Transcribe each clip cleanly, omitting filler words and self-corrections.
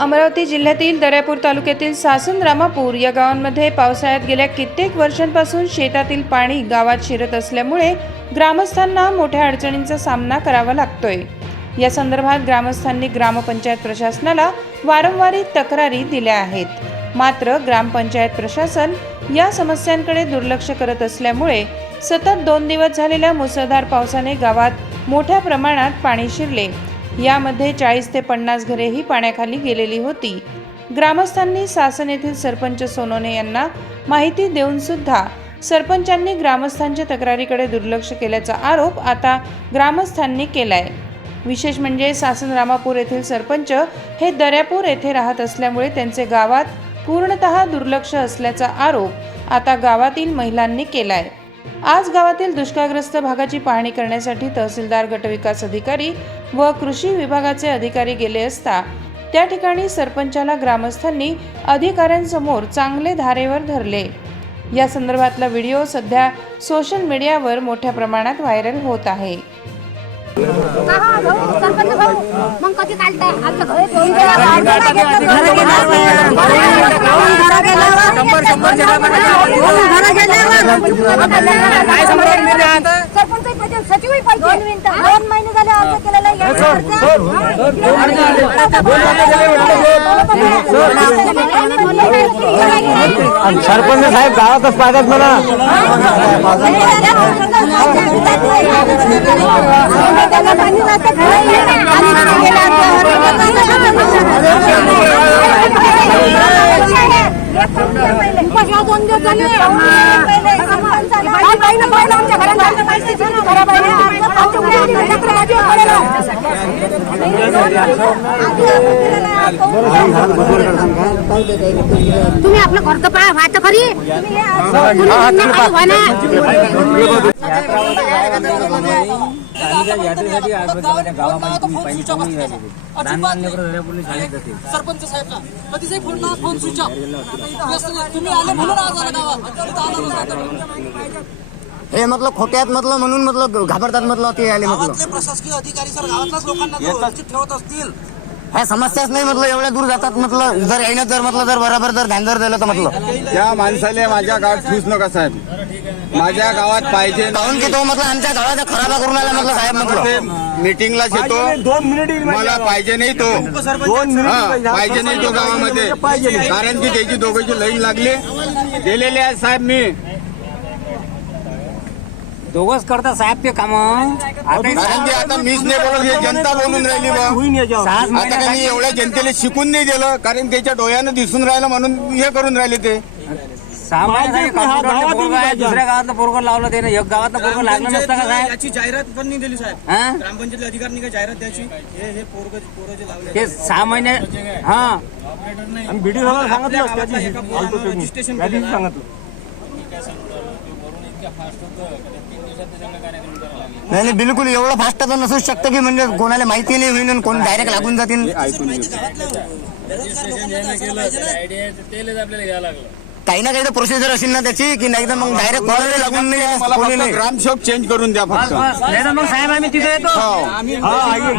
अमरावती जिल्ह्यातील दर्यापूर तालुक्यातील सासन रामापूर या गावांमध्ये पावसाळ्यात गेल्या कित्येक वर्षांपासून शेतातील पाणी गावात शिरत असल्यामुळे ग्रामस्थांना मोठ्या अडचणींचा सामना करावा लागतोय। या संदर्भात ग्रामस्थांनी ग्रामपंचायत प्रशासनाला वारंवार तक्रारी दिल्या आहेत। मात्र ग्रामपंचायत प्रशासन या समस्यांकडे दुर्लक्ष करत असल्यामुळे सतत 2 दिवस झालेल्या मुसळधार पावसाने गावात मोठ्या प्रमाणात पाणी शिरले। यामध्ये 40 ते 50 घरेही पाण्याखाली गेलेली होती। ग्रामस्थांनी सासन येथील सरपंच सोनोने यांना माहिती देऊन सुद्धा सरपंचांनी ग्रामस्थांच्या तक्रारीकडे दुर्लक्ष केल्याचा आरोप आता ग्रामस्थांनी केलाय। विशेष म्हणजे सासन रामापूर येथील सरपंच हे दर्यापूर येथे राहत असल्यामुळे त्यांचे गावात पूर्णतः दुर्लक्ष असल्याचा आरोप आता गावातील महिलांनी केलाय। आज गावातील दुष्काळग्रस्त भागाची पाहणी करण्यासाठी तहसीलदार, गटविकास अधिकारी व कृषी विभागाचे अधिकारी गेले असता त्या ठिकाणी सरपंचाला ग्रामस्थांनी अधिकाऱ्यांसमोर चांगले धारेवर धरले। या संदर्भातला व्हिडिओ सध्या सोशल मीडियावर मोठ्या प्रमाणात व्हायरल होत आहे। मग कधी काढताय आमच्या सचिवही पाहिजे। 2 महिने झाले अर्ज केलेला सरपंच साहेब गावातच पाहतात मला। तुम्ही आपलं घर तर पहा वाट खरी सरपंच साहेब कधीच फोन स्विच ऑफ तुम्ही आले म्हणून आज आला गावात। हे मतलब खोट्यात मतलब म्हणून मतलब घाबरतात मतलब ते आले मतलब प्रशासकीय अधिकारी सर गावातल्याच लोकांना ठेवत असतील। ह्या समस्याच नाही मतलब एवढ्या दूर जातात मतलब जर येणं जर मतलब जर बरोबर जर ध्यान जर दिलं तर मतलब त्या माणसाले माझ्या गावात ठेवूच नका साहेब। माझ्या गावात पाहिजे काहून की तो मतलब आमच्या गावाचा खराबा करून आला मतलब साहेब मतलब मीटिंगला येतो 2 मिनिट मला पाहिजे नाही तो 2 मिनिट पाहिजे नाही तो गावामध्ये कारण की त्याची दोघांची लाईन लागली गेलेले आहे साहेब। मी दोघंच करता साहेब ते काम। कारण की आता मीच नाही बोलत हे जनता बोलून राहिली बा। आता त्यांनी एवढ्या जनतेला शिकून नाही दिलं कारण त्याच्या डोळ्यानं दिसून राहिलं म्हणून हे करून राहिले ते। दुसऱ्या गावातलं पोरगं लावलं ते एक गावातलं पोरगं लागलं नसतं का साहेब? याची जाहिरात पण नाही दिली साहेब। ग्रामपंचायत अधिकाऱ्यांनी काय जाहिरात द्यायची हे पोरं जे लावले ते 6 महिने हा व्हिडिओ सांगितलं नाही बिलकुल एवढं फास्ट तर नसूच शकतं की म्हणजे कोणाला माहिती नाही होईल कोण डायरेक्ट लागून जातील। काही ना काही तर प्रोसिजर असेल ना त्याची की नाही तर मग डायरेक्ट कोणाला लागून नाही। ग्रामसेवक चेंज करून द्या फक्त। नाही तर मग साहेब आम्ही तिथे येतो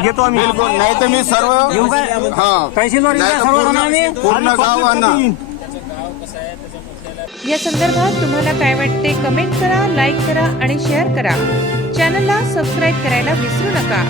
घेतो आम्ही बिलकुल नाही तर मी सर्व पूर्ण गाव आणा। या संदर्भात तुम्हाला काय वाटते कमेंट करा, लाईक करा आणि शेअर करा। चॅनलला सबस्क्राईब करायला विसरू नका।